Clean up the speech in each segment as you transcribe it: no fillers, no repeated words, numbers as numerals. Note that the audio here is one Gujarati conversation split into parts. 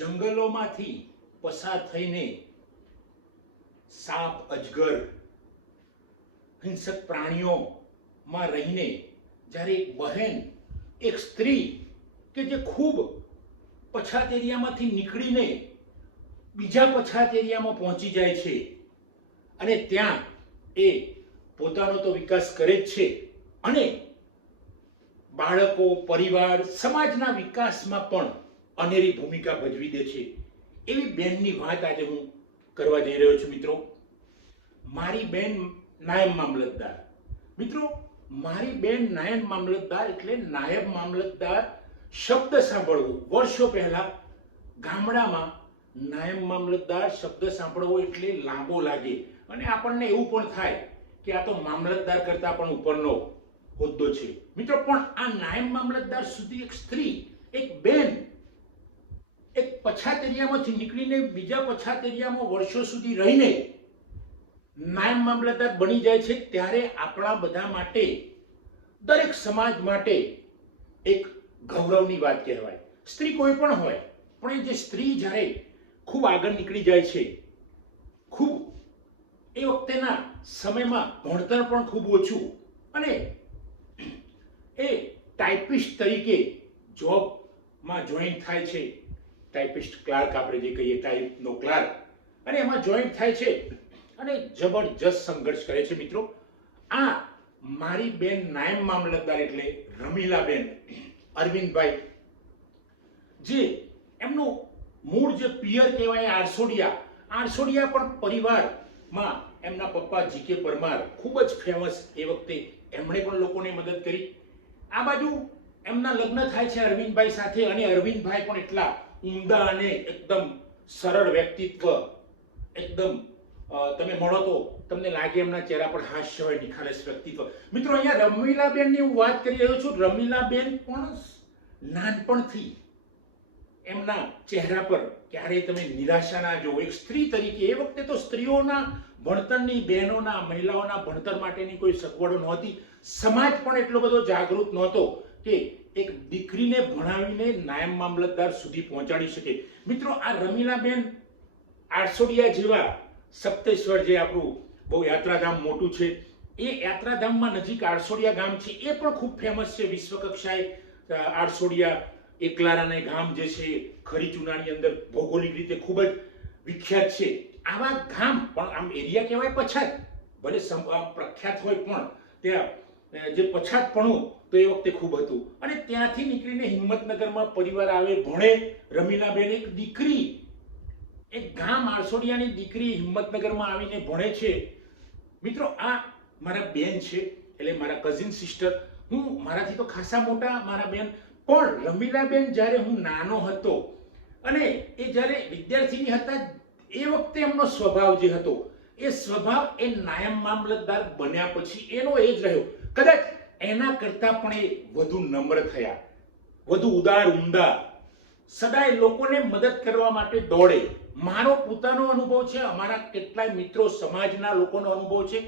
જંગલોમાંથી પસાર થઈને સાપ, અજગર, હિંસક પ્રાણીઓમાં રહીને જ્યારે એક બહેન, એક સ્ત્રી કે જે ખૂબ પછાત એરિયામાંથી નીકળીને બીજા પછાત એરિયામાં પહોંચી જાય છે અને ત્યાં એ પોતાનો તો વિકાસ કરે જ છે અને બાળકો, પરિવાર, સમાજના વિકાસમાં પણ અનેરી ભૂમિકા ભજવી દે છે. એવી બેનની વાત આજે હું કરવા જઈ રહ્યો છું. મિત્રો, મારી બેન નાયબ મામલતદાર. મિત્રો, મારી બેન નાયબ મામલતદાર એટલે નાયબ મામલતદાર શબ્દ સાંભળવો. વર્ષો પહેલા ગામડામાં નાયબ મામલતદાર શબ્દ સાંભળવો એટલે લાંબો લાગે અને આપણને એવું પણ થાય કે આ તો મામલતદાર કરતા પણ ઉપરનો હોદ્દો છે. મિત્રો, પણ આ નાયબ મામલતદાર સુધી એક સ્ત્રી, એક બેન, એક પછાત એરિયામાંથી નીકળીને બીજા પછાત એરિયામાં વર્ષો સુધી રહીને નાયબ મામલતદાર બની જાય છે ત્યારે આપણા બધા માટે, દરેક સમાજ માટે એક ગૌરવની વાત કહેવાય. સ્ત્રી કોઈ પણ હોય, પણ એ જે સ્ત્રી જ્યારે ખૂબ આગળ નીકળી જાય છે, ખૂબ એ વખતેના સમયમાં ભણતર પણ ખૂબ ઓછું અને એ ટાઈપિસ્ટ તરીકે જોબમાં જોઈન થાય છે. ટાઈપિસ્ટ ક્લાર્ક આપણે જે કહીએ, ટાઈપનો ક્લાર્ક, અને એમાં જોઈન થાય છે અને જબરજસ્ત સંઘર્ષ કરે છે. મિત્રો, આ મારી બેન નાયબ મામલતદાર એટલે રમીલાબેન અરવિંદભાઈ, જે એમનું મૂળ જે પિયર કહેવાય આરસોડિયા પણ પરિવારમાં એમના પપ્પા જીકે પરમાર ખૂબ જ ફેમસ. એ વખતે એમણે પણ લોકોને મદદ કરી. આ બાજુ એમના લગ્ન થાય છે અરવિંદભાઈ સાથે અને અરવિંદભાઈ પણ એટલા ઉમદા અને એકદમ સરળ વ્યક્તિત્વ, એકદમ તમે મળો તો તમને લાગે એમના ચહેરા પર હાસ્ય હોય, નિખાલસ વ્યક્તિત્વ. મિત્રો, અહીંયા રમીલાબેનની હું વાત કરી રહ્યો છું. રમીલાબેન પણ નાનપણથી એમના ચહેરા પર ક્યારેય તમે નિરાશા ના જોવો. એક સ્ત્રી તરીકે એ વખતે તો સ્ત્રીઓના ભણતરની, બહેનોના, મહિલાઓના ભણતર માટેની કોઈ સગવડો નહોતી. સમાજ પણ એટલો બધો જાગૃત નહોતો કે એક દીકરીને ભણાવીને નાયબ મામલતદાર સુધી પહોંચાડી શકે. મિત્રો, આ રમીલાબેન આરસોડિયા જેવા સપ્તેશ્વર, જે આપણું બહુ યાત્રાધામ મોટું છે, એ યાત્રાધામમાં નજીક આરસોડિયા ગામ છે, એ પણ ખૂબ ફેમસ છે વિશ્વ કક્ષાએ. આરસોડિયા એકલારાને ગામ જે છે ખરી ચૂનાની અંદર ભૌગોલિક રીતે ખૂબ જ વિખ્યાત છે. આવા ગામ પણ આમ એરિયા કહેવાય પછાત, ભલે પ્રખ્યાત હોય પણ ત્યાં જે પછાતપણું તો એ વખતે ખૂબ હતું. અને ત્યાંથી નીકળીને હિંમતનગરમાં પરિવાર આવે, ભણે. રમીલાબેન એક દીકરી, એક ગામ આરસોડિયાની દીકરી હિંમતનગરમાં આવીને ભણે છે. મિત્રો, આ મારા બેન છે, એટલે મારા કઝિન સિસ્ટર. હું મારાથી તો ખાસા મોટા મારા બેન, પણ રમીલાબેન જ્યારે હું નાનો હતો અને એ જ્યારે વિદ્યાર્થીની હતા એ વખતે એમનો સ્વભાવ જે હતો, એ સ્વભાવ એ નાયબ મામલતદાર બન્યા પછી એનો એ જ રહ્યો. કદાચ એના કરતા પણ એ વધુ નમ્ર થયા, વધુ ઉદાર, ઉમદા, સદાય લોકોને મદદ કરવા માટે દોડે. મારો પોતાનો અનુભવ છે, અમારા કેટલાય મિત્રો, સમાજના લોકોનો અનુભવ છે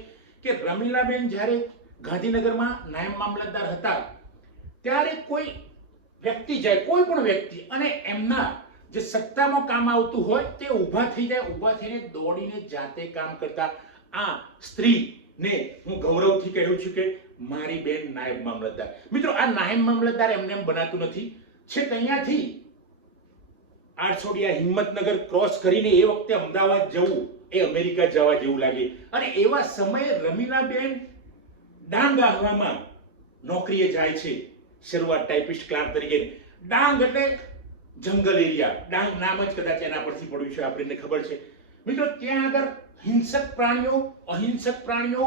કે રમીલાબેન જ્યારે ગાંધીનગરમાં નાયબ મામલતદાર હતા ત્યારે કોઈ વ્યક્તિ જાય, કોઈ પણ વ્યક્તિ, અને એમના જે સત્તામાં કામ આવતું હોય તે ઊભા થઈ જાય, ઊભા થઈને દોડીને જાતે કામ કરતા આ સ્ત્રીને હું ગૌરવથી કહું છું કે મારી બેન નાયબ મામલતદાર. મિત્રો, આ નાયબ મામલતદાર એમને એમ બનાતું નથી. છેક અહીંયાથી આરસોડિયા, હિંમતનગર ક્રોસ કરીને એ વખતે અમદાવાદ જવું એ અમેરિકા જવા જેવું લાગે. અને એવા સમયે રમીલાબેન ડાંગ આહવામાં નોકરીએ જાય છે. શરૂઆત ટાઈપિસ્ટ ક્લાર્ક તરીકે. ડાંગ એટલે જંગલ એરિયા. ડાંગ નામ જ કદાચ એના પરથી પડ્યું છે, આપણને ખબર છે. મિત્રો, ત્યાં આગળ હિંસક પ્રાણીઓ, અહિંસક પ્રાણીઓ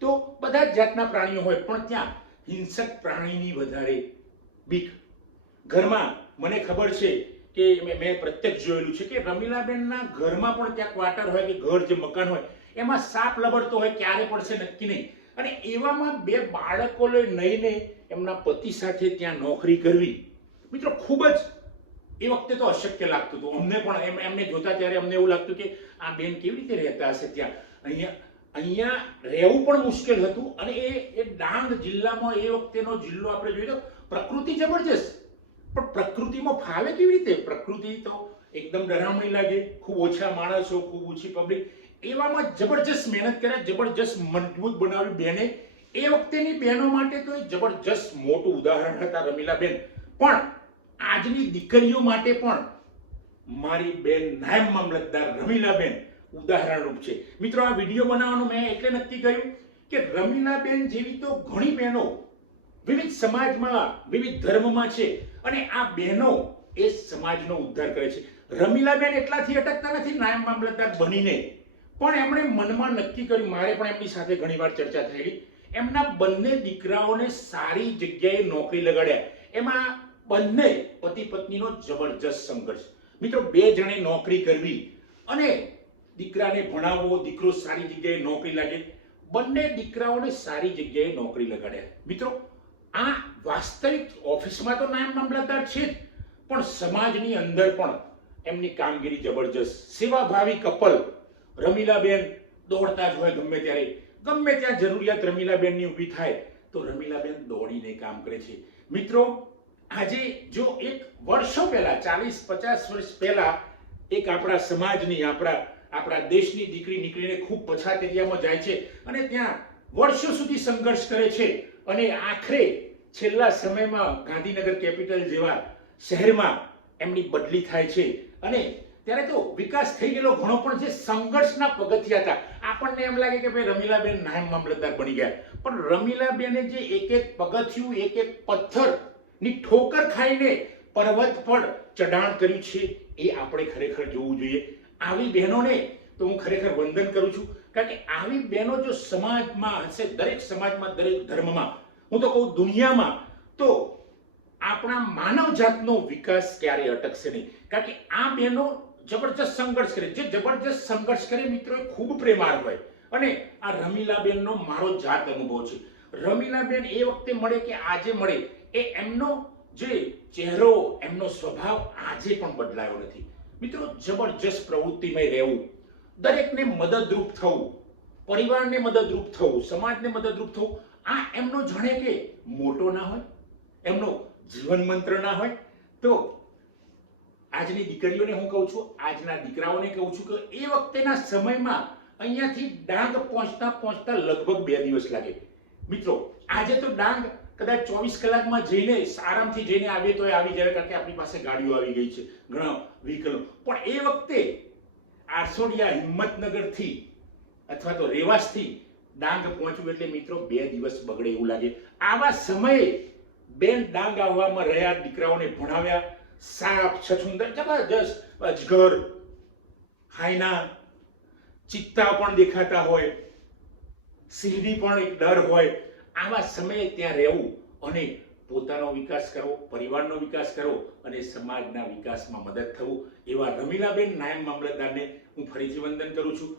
તો બધા જ જાતના પ્રાણીઓ હોય, પણ ત્યાં હિંસક પ્રાણીની વધારે બીક. ઘરમાં મને ખબર છે કે મેં પ્રત્યક્ષ જોયેલું છે કે રમીલાબેનના ઘરમાં પણ ત્યાં ક્વાર્ટર હોય કે ઘર જે મકાન હોય એમાં સાપ લબડતો હોય, ક્યારે પડશે નક્કી નહીં. અને એવામાં બે બાળકો લઈને એમના પતિ સાથે ત્યાં નોકરી કરવી, મિત્રો, ખૂબ જ એ વખતે તો અશક્ય લાગતું હતું. અમને પણ એમને જોતા ત્યારે અમને એવું લાગતું કે આ બેન કેવી રીતે રહેતા હશે ત્યાં. અહીંયા રહેવું પણ મુશ્કેલ હતું. અને એ ડાંગ જિલ્લામાં એ વખતેનો જિલ્લો આપણે જોઈએ તો પ્રકૃતિ જબરજસ્ત, પણ પ્રકૃતિમાં ફાવે કેવી રીતે? પ્રકૃતિ તો એકદમ ડરામણી લાગે, ખૂબ ઓછા માણસો, ખૂબ ઓછી પબ્લિક, એવામાં જબરજસ્ત મહેનત કર્યા, જબરજસ્ત મજબૂત બનાવી બેને. એ વખતેની બહેનો માટે તો એ જબરજસ્ત મોટું ઉદાહરણ હતા રમીલાબેન. પણ આજની દીકરીઓ માટે પણ મારી બેન નાયબ મામલતદાર રમીલાબેન ઉદાહરણરૂપ છે. મિત્રો, આ વિડીયો બનાવવાનું મેં એટલે નક્કી કર્યું કે રમીલાબેન જેવી તો ઘણી બહેનો વિવિધ સમાજમાં, વિવિધ ધર્મમાં છે અને આ બહેનો એ સમાજનો ઉદ્ધાર કરે છે. રમીલાબેન એટલાથી અટકતા નથી નાયબ મામલતદાર બનીને, પણ એમણે મનમાં નક્કી કર્યું, મારે પણ એમની સાથે ઘણીવાર ચર્ચા થયેલી, એમના બંને દીકરાઓને સારી જગ્યાએ નોકરી લગાડ્યા. એમાં બંને પતિ પત્નીનો જબરજસ્ત સંઘર્ષ. મિત્રો, બે જણે નોકરી કરવી અને દીકરાને ભણાવવો, દીકરો સારી જગ્યાએ નોકરી લાગે, બંને દીકરાઓને સારી જગ્યાએ નોકરી લગાડ્યા. મિત્રો, આ વાસ્તવિક ઓફિસમાં તો નાયબ મામલતદાર છે જ, પણ સમાજની અંદર પણ એમની કામગીરી જબરજસ્ત. સેવાભાવી કપલ. રમીલાબેન દોડતા જ હોય ગમે ત્યારે, ગમે ત્યાં જરૂરિયાત રમીલાબેનની ઊભી થાય તો રમીલાબેન દોડીને કામ કરે છે. મિત્રો, આજે જો એક વર્ષો પહેલા, 40-50 વર્ષ પહેલા એક આપણા સમાજની, આપણા દેશની દીકરી નીકળીને ખૂબ પછાત એરિયામાં જાય છે અને ત્યાં વર્ષો સુધી સંઘર્ષ કરે છે અને આખરે છેલ્લા સમયમાં ગાંધીનગર કેપિટલ જેવા શહેરમાં એમની બદલી થાય છે અને ત્યારે તો વિકાસ થઈ ગયેલો ઘણો, પણ જે સંઘર્ષના પગથિયા હતા, આપણને એમ લાગે કે ભાઈ રમીલાબેન નાયબ મામલતદાર બની ગયા, પણ રમીલાબેને જે એક એક પગથિયું, એક એક પથ્થરની ઠોકર ખાઈને પર્વત પર ચઢાણ કર્યું છે, એ આપણે ખરેખર જોવું જોઈએ. આવી બહેનોને તો હું ખરેખર વંદન કરું છું, કારણ કે આવી બહેનો જો સમાજમાં હશે, દરેક સમાજમાં, દરેક ધર્મમાં, હું તો કહું દુનિયામાં, તો આપણા માનવ જાતનો વિકાસ ક્યારે અટકશે નહીં. કારણ કે આ બહેનો જબરજસ્ત સંઘર્ષ કરે. જે જબરજસ્ત સંઘર્ષ કરે મિત્રો, એ ખૂબ પ્રેમાળ હોય અને આ રમીલાબેનનો મારો જાત અનુભવ છે. રમીલાબેન એ વખતે મળે કે આજે મળે, એ એમનો જે ચહેરો, એમનો સ્વભાવ આજે પણ બદલાયો નથી. મિત્રો, જબરજસ્ત પ્રવૃત્તિમય રહેવું, દરેકને મદદરૂપ થવું, પરિવારને મદદરૂપ થવું, સમાજને મદદરૂપ થવું, આ એમનો જાણે કે મોટો ના હોય, એમનો જીવન મંત્ર ના હોય. તો આજની દીકરીઓને હું કહું છું, આજના દીકરાઓને કહું છું કે એ વખતેના સમયમાં અહીંયાથી ડાંગ પહોંચતા પહોંચતા લગભગ 2 દિવસ લાગે. મિત્રો, આજે તો ડાંગ કદાચ 24 કલાકમાં જઈને, આરામથી જઈને આવીએ તો આવી જાય, કારણ કે આપણી પાસે ગાડીઓ આવી ગઈ છે, ઘણા વ્હીકલો. પણ એ વખતે આરસોડિયા, હિંમતનગરથી અથવા તો રેવાસથી ડાંગ પહોંચવું એટલે મિત્રો 2 દિવસ બગડે એવું લાગે. આવા સમયે બેન ડાંગ આવવામાં રહ્યા, દીકરાઓને ભણાવ્યા. સાપ, છછુંદર, જબરજસ્ત અજગર, હાયના, ચિત્તા પણ દેખાતા હોય, સિંહની પણ એક ડર હોય. આવા સમયે ત્યાં રહેવું અને પોતાનો વિકાસ કરવો, પરિવારનો વિકાસ કરવો અને સમાજના વિકાસમાં મદદ થવું, એવા રમીલાબેન નાયબ મામલતદારને હું ફરીથી વંદન કરું છું.